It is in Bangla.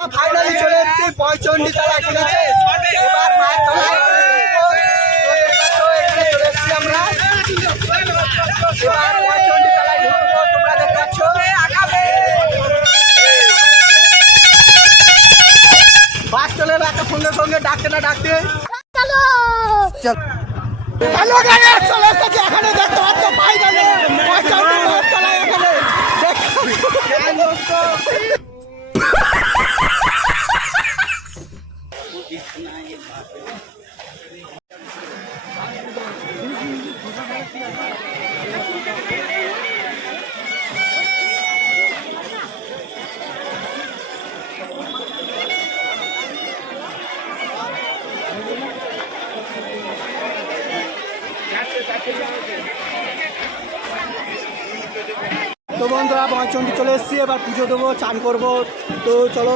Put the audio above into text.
ফাইনালি চলে এসেছি বয়চন্ডী তলায়, ঠিক আছে। এবার মায়ের তলায় এখানে চলে এসেছি আমরা। এবার বয়চন্ডী তলায় ঢুকবো, তোমরা দেখতে পাচ্ছ। বাস চলে এলো একটা সঙ্গে সঙ্গে, ডাকতে না ডাকতে চলো। হ্যালো গাইস, চলে এসেছি এখানে, দেখতে পাচ্ছ ফাইনালি বয়চন্ডী তলায় এখানে তো বন্ধুরা বয়চন্ডী চলে এসেছি, এবার পুজো দেবো, চান করবো। তো চলো